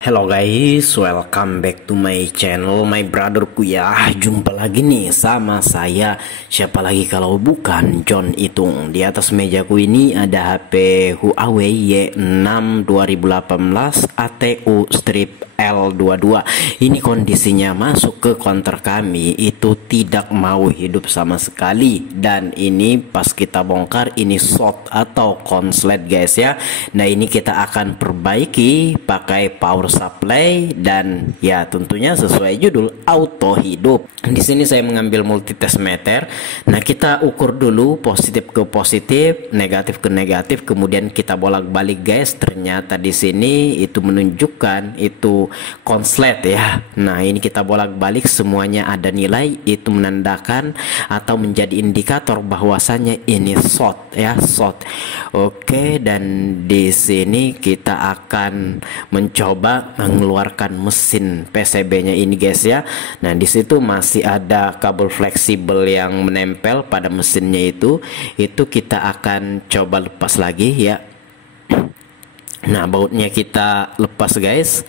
Hello guys, welcome back to my channel, my brotherku ya. Jumpa lagi nih sama saya. Siapa lagi kalau bukan John Itung. Di atas mejaku ini ada HP Huawei Y6 2018 ATU strip L22. Ini kondisinya masuk ke counter kami itu tidak mau hidup sama sekali. Dan ini pas kita bongkar ini short atau konslet guys ya. Nah ini kita akan perbaiki pakai power supply dan ya tentunya sesuai judul auto hidup. Di sini saya mengambil multitest meter. Nah kita ukur dulu positif ke positif, negatif ke negatif, kemudian kita bolak-balik guys. Ternyata di sini itu menunjukkan itu konslet ya. Nah ini kita bolak-balik semuanya ada nilai, itu menandakan atau menjadi indikator bahwasannya ini short ya, short. Oke, dan di sini kita akan mencoba mengeluarkan mesin PCB-nya ini guys ya. Nah di situ masih ada kabel fleksibel yang menempel pada mesinnya itu kita akan coba lepas lagi ya. Nah bautnya kita lepas guys.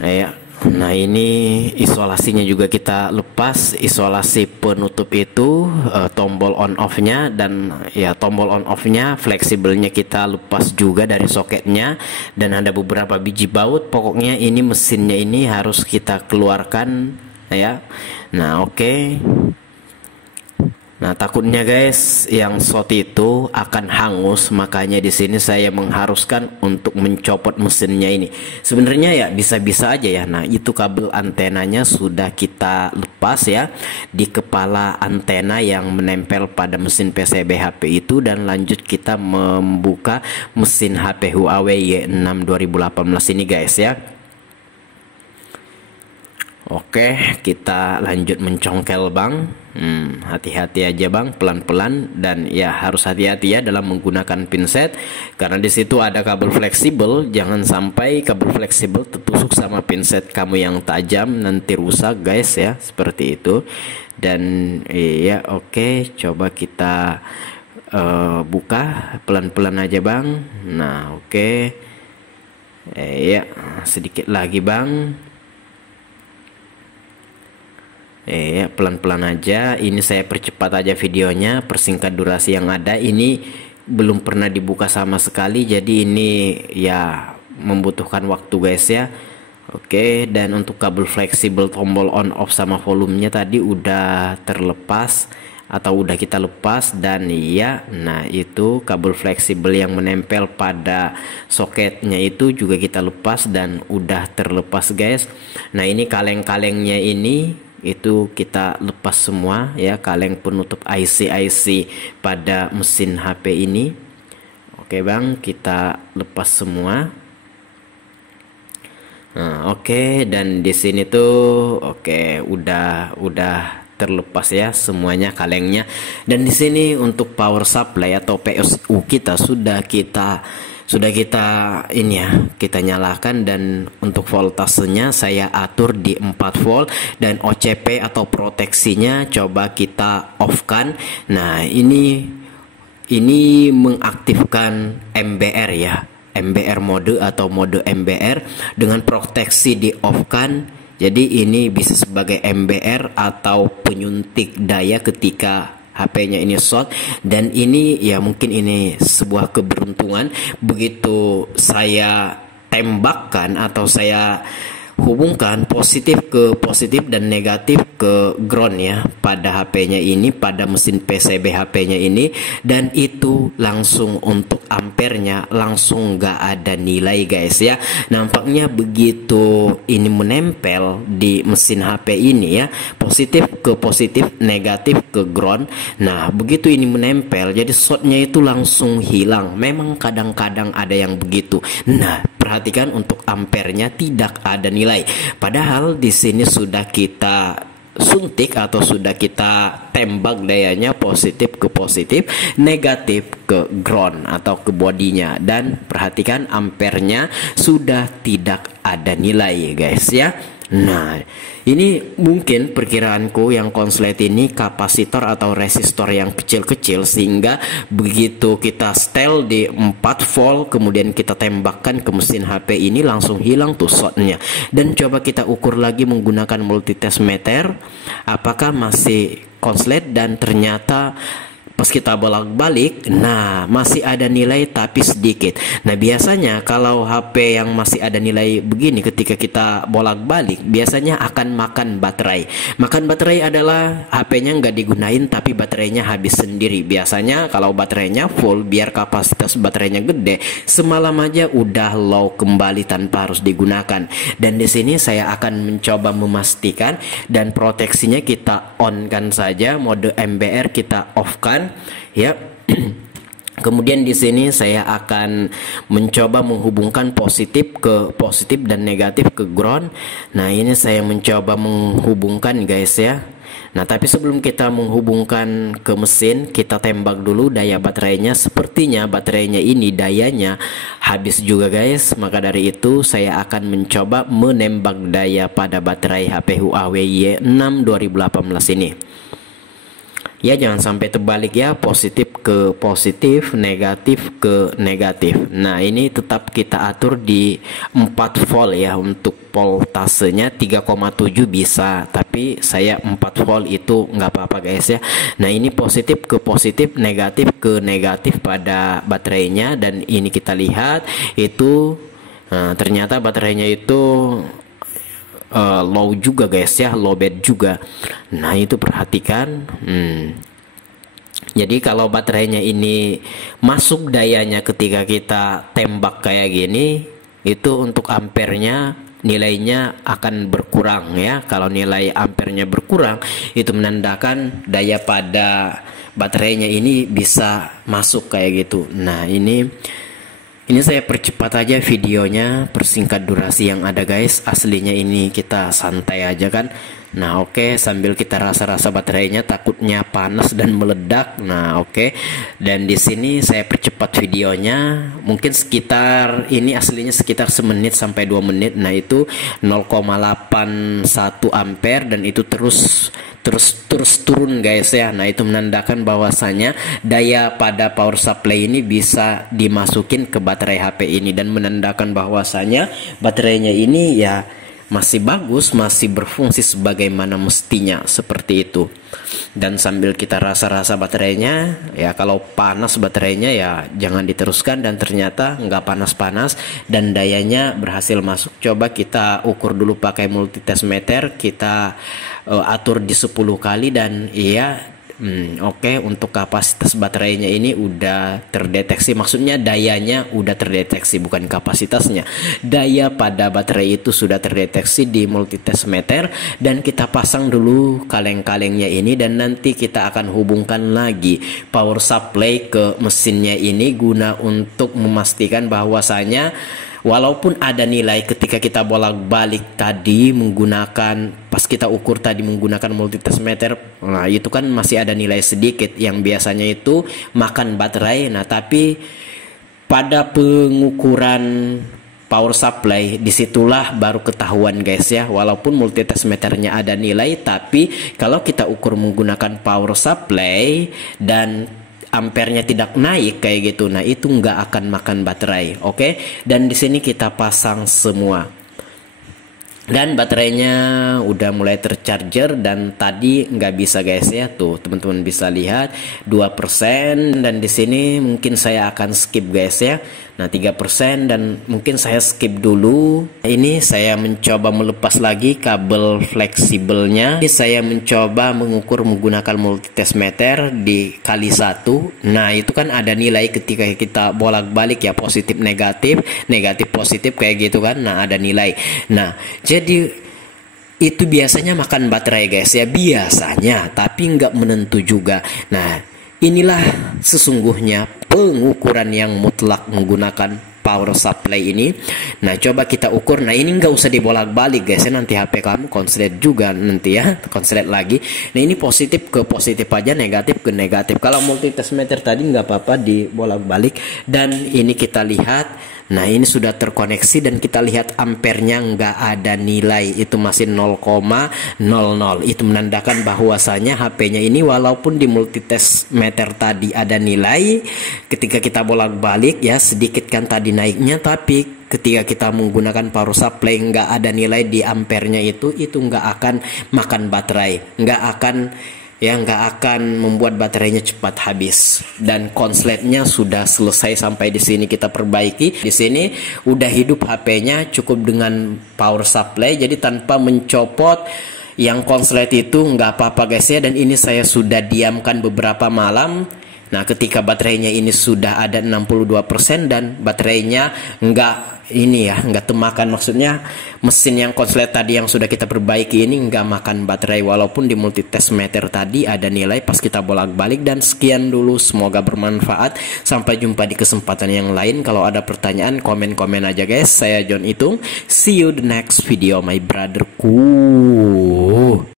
Ya. Nah ini isolasinya juga kita lepas, isolasi penutup itu tombol on off nya, dan ya tombol on off nya fleksibelnya kita lepas juga dari soketnya, dan ada beberapa biji baut. Pokoknya ini mesinnya ini harus kita keluarkan ya. Nah oke. Nah takutnya guys yang short itu akan hangus, makanya di sini saya mengharuskan untuk mencopot mesinnya ini. Sebenarnya ya bisa-bisa aja ya. Nah itu kabel antenanya sudah kita lepas ya di kepala antena yang menempel pada mesin PCB HP itu, dan lanjut kita membuka mesin HP Huawei Y6 2018 ini guys ya. Oke, kita lanjut mencongkel bang. Hati-hati aja bang, pelan-pelan, dan ya harus hati-hati ya dalam menggunakan pinset, karena di situ ada kabel fleksibel. Jangan sampai kabel fleksibel tertusuk sama pinset kamu yang tajam, nanti rusak guys ya, seperti itu. Dan iya oke, coba kita buka pelan-pelan aja bang. Nah oke, ya sedikit lagi bang. Ya pelan-pelan aja. Ini saya percepat aja videonya, persingkat durasi yang ada. Ini belum pernah dibuka sama sekali, jadi ini ya membutuhkan waktu guys ya. Oke, dan untuk kabel fleksibel tombol on off sama volumenya tadi udah terlepas atau udah kita lepas, dan ya nah itu kabel fleksibel yang menempel pada soketnya itu juga kita lepas dan udah terlepas guys. Nah ini kaleng-kalengnya ini itu kita lepas semua ya, kaleng penutup IC pada mesin HP ini. Oke bang, kita lepas semua. Nah oke, dan di sini tuh oke udah terlepas ya semuanya kalengnya. Dan di sini untuk power supply atau PSU kita sudah kita ini ya, kita nyalakan, dan untuk voltasenya saya atur di 4 volt, dan OCP atau proteksinya coba kita off kan. Nah ini mengaktifkan MBR ya, MBR mode atau mode MBR dengan proteksi di off kan. Jadi ini bisa sebagai MBR atau penyuntik daya ketika HP-nya ini short. Dan ini ya mungkin ini sebuah keberuntungan, begitu saya tembakkan atau saya hubungkan positif ke positif dan negatif ke ground ya pada HP-nya ini, pada mesin PCB HP-nya ini, dan itu langsung untuk ampernya langsung nggak ada nilai guys ya. Nampaknya begitu ini menempel di mesin HP ini ya, positif ke positif, negatif ke ground. Nah begitu ini menempel, jadi shortnya itu langsung hilang. Memang kadang-kadang ada yang begitu. Nah perhatikan untuk ampernya tidak ada nilai, padahal di sini sudah kita suntik atau sudah kita tembak dayanya positif ke positif, negatif ke ground atau ke bodinya, dan perhatikan ampernya sudah tidak ada nilai guys ya. Nah, ini mungkin perkiraanku yang konslet ini kapasitor atau resistor yang kecil-kecil, sehingga begitu kita setel di 4 volt kemudian kita tembakkan ke mesin HP ini langsung hilang tuh shortnya. Dan coba kita ukur lagi menggunakan multitest meter apakah masih konslet, dan ternyata pas kita bolak-balik, nah masih ada nilai tapi sedikit. Nah biasanya kalau HP yang masih ada nilai begini ketika kita bolak-balik biasanya akan makan baterai. Makan baterai adalah HP-nya nggak digunain tapi baterainya habis sendiri. Biasanya kalau baterainya full, biar kapasitas baterainya gede, semalam aja udah low kembali tanpa harus digunakan. Dan di sini saya akan mencoba memastikan, dan proteksinya kita on kan saja, mode MBR kita off kan ya. Kemudian di sini saya akan mencoba menghubungkan positif ke positif dan negatif ke ground. Nah ini saya mencoba menghubungkan guys ya. Nah tapi sebelum kita menghubungkan ke mesin, kita tembak dulu daya baterainya. Sepertinya baterainya ini dayanya habis juga guys. Maka dari itu saya akan mencoba menembak daya pada baterai HP Huawei Y6 2018 ini. Ya jangan sampai terbalik ya, positif ke positif, negatif ke negatif. Nah ini tetap kita atur di 4 volt ya. Untuk voltasenya 3,7 bisa, tapi saya 4 volt itu nggak apa-apa guys ya. Nah ini positif ke positif, negatif ke negatif pada baterainya. Dan ini kita lihat itu ternyata baterainya itu low juga guys ya, low bed juga. Nah itu perhatikan. Jadi kalau baterainya ini masuk dayanya ketika kita tembak kayak gini, itu untuk ampernya nilainya akan berkurang ya. Kalau nilai ampernya berkurang, itu menandakan daya pada baterainya ini bisa masuk kayak gitu. Nah ini saya percepat aja videonya, persingkat durasi yang ada guys. Aslinya ini kita santai aja kan. Nah oke, sambil kita rasa-rasa baterainya, takutnya panas dan meledak. Nah oke, dan di sini saya percepat videonya. Mungkin sekitar ini aslinya sekitar semenit sampai 2 menit. Nah itu 0,81 ampere, dan itu terus turun guys ya. Nah itu menandakan bahwasanya daya pada power supply ini bisa dimasukin ke baterai HP ini, dan menandakan bahwasanya baterainya ini ya masih bagus, masih berfungsi sebagaimana mestinya, seperti itu. Dan sambil kita rasa-rasa baterainya ya, kalau panas baterainya ya jangan diteruskan, dan ternyata nggak panas-panas dan dayanya berhasil masuk. Coba kita ukur dulu pakai multitest meter, kita atur di 10 kali, dan iya oke, untuk kapasitas baterainya ini udah terdeteksi. Maksudnya dayanya udah terdeteksi, bukan kapasitasnya. Daya pada baterai itu sudah terdeteksi di multitest meter, dan kita pasang dulu kaleng-kalengnya ini, dan nanti kita akan hubungkan lagi power supply ke mesinnya ini guna untuk memastikan bahwasanya walaupun ada nilai ketika kita bolak-balik tadi menggunakan, pas kita ukur tadi menggunakan multitest meter, nah itu kan masih ada nilai sedikit yang biasanya itu makan baterai. Nah tapi pada pengukuran power supply disitulah baru ketahuan guys ya, walaupun multitest meternya ada nilai, tapi kalau kita ukur menggunakan power supply dan ampernya tidak naik kayak gitu, nah itu nggak akan makan baterai. Oke, dan di sini kita pasang semua, dan baterainya udah mulai tercharger, dan tadi nggak bisa guys ya. Tuh teman-teman bisa lihat 2%, dan di sini mungkin saya akan skip guys ya. Nah 3%, dan mungkin saya skip dulu. Ini saya mencoba melepas lagi kabel fleksibelnya. Ini saya mencoba mengukur menggunakan multitest meter dikali 1. Nah itu kan ada nilai ketika kita bolak-balik ya, positif negatif, negatif positif kayak gitu kan. Nah ada nilai. Nah jadi itu biasanya makan baterai guys ya, biasanya, tapi nggak menentu juga. Nah inilah sesungguhnya pengukuran yang mutlak menggunakan power supply ini. Nah coba kita ukur. Nah ini nggak usah dibolak-balik guys ya, nanti HP kamu konslet juga nanti ya, konslet lagi. Nah ini positif ke positif aja, negatif ke negatif. Kalau multitest meter tadi nggak apa-apa dibolak-balik. Dan ini kita lihat, Nah ini sudah terkoneksi dan kita lihat ampernya nggak ada nilai, itu masih 0,00. Itu menandakan bahwasanya HP-nya ini walaupun di multitest meter tadi ada nilai, ketika kita bolak-balik ya sedikit kan tadi naiknya, tapi ketika kita menggunakan power supply nggak ada nilai di ampernya itu nggak akan makan baterai, nggak akan membuat baterainya cepat habis. Dan konsletnya sudah selesai sampai di sini kita perbaiki. Di sini udah hidup HP-nya cukup dengan power supply, jadi tanpa mencopot yang konslet itu nggak apa-apa guys ya. Dan ini saya sudah diamkan beberapa malam. Nah ketika baterainya ini sudah ada 62% dan baterainya nggak temakan, maksudnya mesin yang konslet tadi yang sudah kita perbaiki ini nggak makan baterai walaupun di multitest meter tadi ada nilai pas kita bolak-balik. Dan sekian dulu, semoga bermanfaat, sampai jumpa di kesempatan yang lain. Kalau ada pertanyaan komen-komen aja guys. Saya John Itung, see you the next video my brotherku.